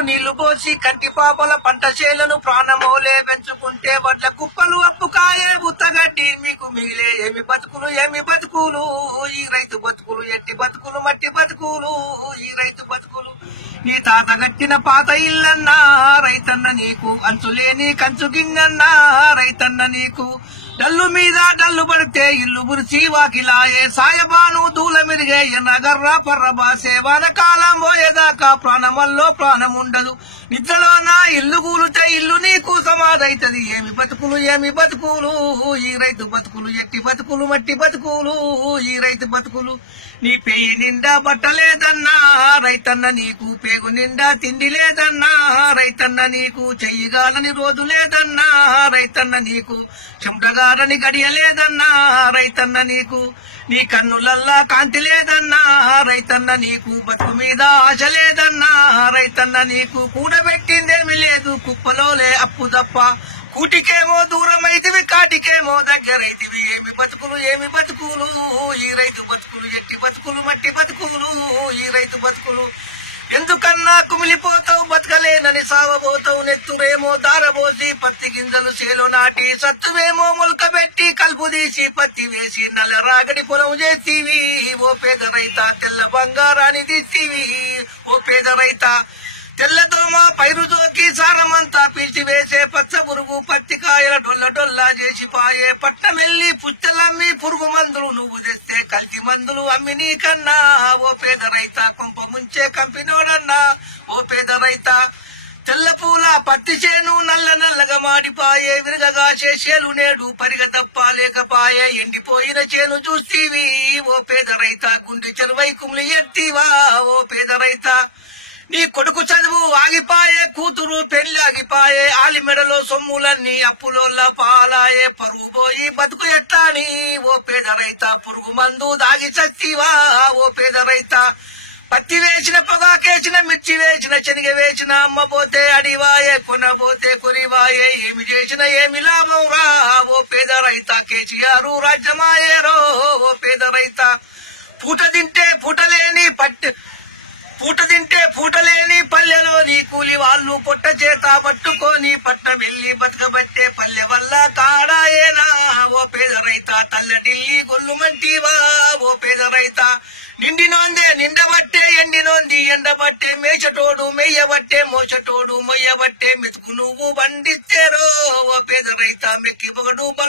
చెరువులకు నీళ్లు పోసి కంటి పాపల పంట చేలను ప్రాణమోలే పెంచుకుంటే వడ్ల కుప్పలు అప్పుకాయే ఉత్తగడ్డి మీకు మిగిలే ఏమి బతుకులు ఈ రైతు బతుకులు ఎట్టి బతుకులు మట్టి బతుకులు ఈ రైతు బతుకులు నీ తాత గట్టిన పాత ఇల్లన్నా రైతన్న నీకు అంచులేని కంచు గిన్నన్నా రైతన్న నీకు డల్లు మీద డల్లు పడితే ఇల్లు బురిచి వాకిలాయే సాయబాను దూల మెరిగే ఎన్నగర్ర పర్రబాసే వానకాలం పోయేదాకా ప్రాణమల్లో ప్రాణం ఉండదు నిద్రలో నా ఇల్లు కూలుతే ఇల్లు నీకు సమాధైతది ఏమి బతుకులు ఈ రైతు బతుకులు ఎట్టి బతుకులు మట్టి బతుకులు ఈ రైతు బతుకులు నీ పేయి నిండా బట్టలేదన్నా రైతన్న నీకు పేగు నిండా తిండి లేదన్నా రైతన్న నీకు చెయ్యగాలని రోజు లేదన్నా రైతన్న నీకు చెమటగారని గడియలేదన్నా రైతన్న నీకు నీ కన్నులల్లా కాంతి లేదన్నా రైతన్న నీకు బతుకు మీద ఆశ లేదన్నా రైతన్న నీకు కూడబెట్టిందేమి లేదు కుప్పలోలే అప్పు తప్ప కూటికేమో దూరమైతివి కాటికేమో దగ్గరైతివి ఏమి బతుకులు ఈ రైతు బతుకులు ఎట్టి బతుకులు మట్టి బతుకులు ఈ రైతు బతుకులు ఎందుకన్నా కుమిలిపోతావు బతకలేనని సావబోతావు నెత్తురేమో దారబోసి పత్తి గింజలు చేలో నాటి సత్తువేమో మొలకబెట్టి కలుపు తీసి పత్తి వేసి నల్ల రాగడి పొలం చేస్తీవి ఓ పేద రైత తెల్ల బంగారాన్ని తీస్తీవి ఓ పేద రైత తెల్లదోమ పైరు జోకి సారమంతా పీల్చివేసే పచ్చ పురుగు పత్తికాయల డొల్ల చేసిపాయే పట్టమెల్లి పుచ్చలమ్మి పురుగు మందులు నువ్వు తెస్తే కల్తీ మందులు అమ్మి నీకన్నా ఓ పేద రైత కొంప ముంచే కంపినోడన్నా ఓ పేద రైత తెల్ల పూల పత్తి చేను నల్లగా మాడిపాయే విరగగా చేసేలు నేడు పరిగ తప్ప లేకపాయే ఎండిపోయిన చేను చూస్తీవి ఓ పేద రైత గుండె చెరువై కుమ్లి ఎత్తివా ఓ పేద రైత నీ కొడుకు చదువు ఆగిపాయే కూతురు పెళ్లి ఆగిపాయే ఆలి మెడలో సొమ్ములన్నీ అప్పులోల్లా పాలాయే పరుగు పోయి బతుకు ఎట్టాని ఓ పేద రైత పురుగు మందు దాగి చచ్చివా ఓ పేద రైత పత్తి వేసిన పొగాకేసిన మిర్చి వేసిన శనగ వేసిన అమ్మ పోతే అడివాయే కొనబోతే కొరివాయే ఏమి చేసిన ఏమి లాభం రా ఓ పేద రైత కేసీఆర్ రాజ్యమాయేరో ఓ పేద రైత పూట తింటే పూటలేని పల్లెలోని కూలి వాళ్ళు పొట్ట చేత పట్టుకొని పట్నం వెళ్ళి బతకబట్టే పల్లె వల్ల కాడాయేనా ఓ పేద రైత తల్లడిల్లి గొల్లు మంటివా ఓ పేద రైత నిండినోందే నిండబట్టే ఎండినోంది ఎండబట్టే మేచటోడు మెయ్యబట్టే మోసటోడు మొయ్యబట్టే మెతుకు నువ్వు బండిచ్చేరో ఓ పేద రైత మెక్కి పొగడు బల